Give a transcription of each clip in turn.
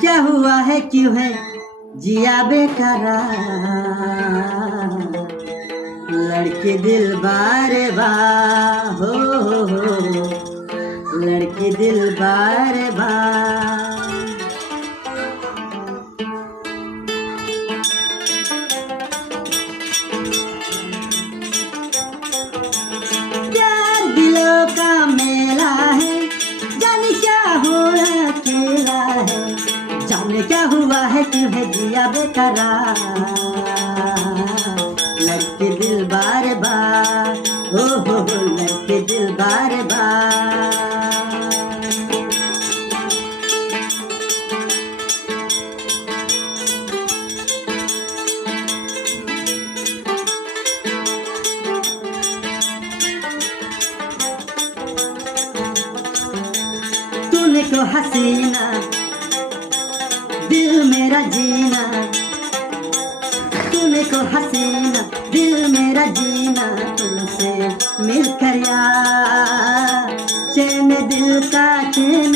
क्या हुआ है क्यों है जिया बेकरार लड़की दिल बार हो लड़की दिल बार प्यार दिलों का मेला है जाने क्या हो अकेला है जाने क्या हुआ है क्यों है जिया बेकरार लड़के दिल बार हो लड़के दिल बार तूने को हसीना दिल मेरा जीना तूने को हसीना दिल मेरा जीना तुमसे मिलकर यार चैन दिल का चैन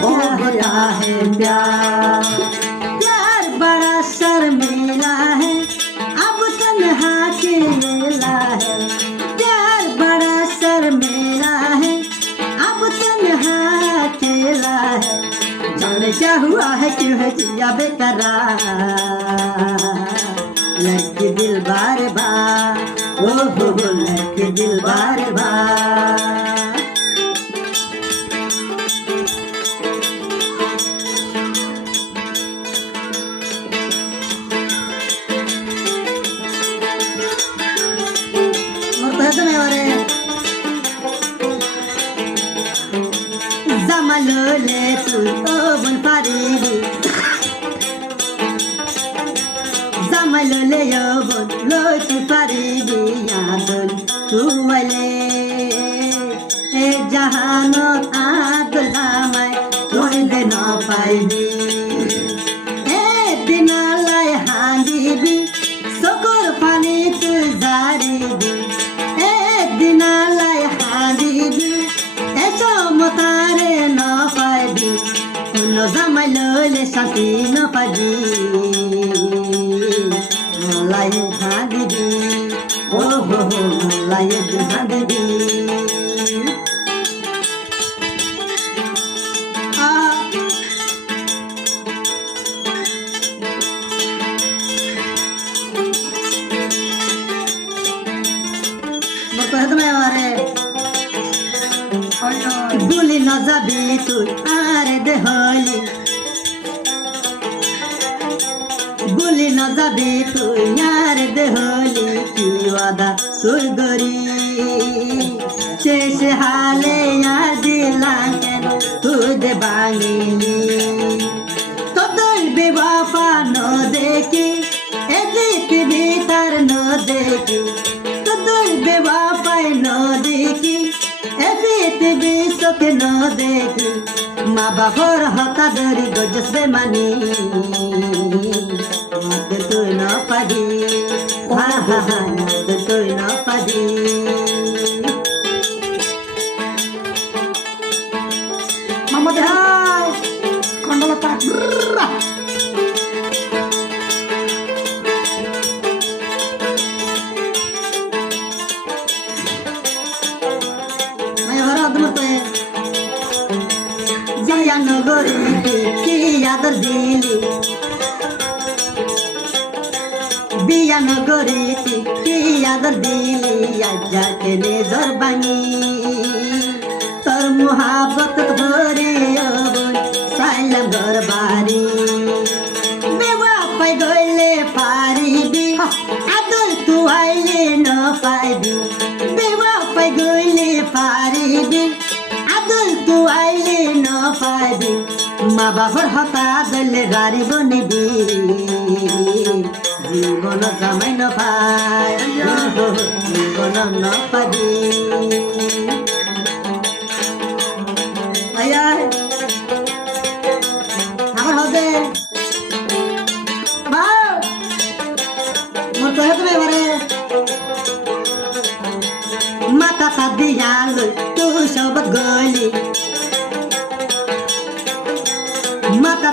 हो गया है प्यार प्यार बड़ा शर्मीला है अब तन्हा अकेला है प्यार बड़ा शर्मीला है अब तन्हा अकेला है जाने क्या हुआ है क्यों है जिया बेकरार लड़की दिल बार ओ हो लड़की दिल बार Zamalole tu obon paribi Zamalole obon lo tu paribi yadon tu wale e jahanot adol hamai koi de na paibi e dinalai handibi sokor pani tu zaribi e dinalai handibi motare na paibi no zamalole shanti na paibi lai hadibi oh lai hadibi Buli no zabi tu are de holi Buli no zabi tu yare de holi ki wada tu gori shesh hale yaar dilanken tu de bangili todar bewafa no dekhi edit bhitar no dekhi todar bewafa no dekhi এফিত বিশ্বকে ন দেখি মা বাবার হতা ধরি গজস বেমানি মতে তুই ন পারি মতে তুই ন পারি মামাদের high কন্ডলতা Jaya nagori ki yadar dili Biya nagori ki yadar dili Aja ke nezar bani Tor muhabbat bhore abon Salam garbari Bewa pai goile paribi Adal tu aile no paibi Bewa pai goile paribi Adal tu aile no paibi Ma babar hata dole gari bonibi জীবন জামাই ন পাই জীবন ন পাবি আমার হবে মোর তো তুমি এবারে মাথা পাদি আলো তুই সব গলি মাথা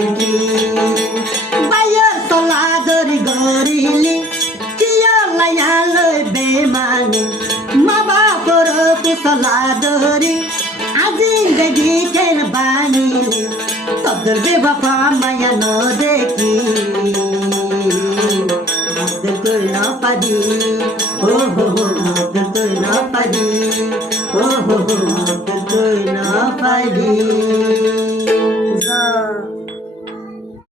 দেখি বাইয়ের চলা দরি গরিলি কিয় লায়ালৈ বেমানি মা বাপর কুশলা দরি আজি বেগি কেন বানিলি তোদের বেবাপা মায়া ন দেখি তোদের তুই না পারি ও হো হো তোদের তুই না পারি ও হো হো তোদের তুই না পারি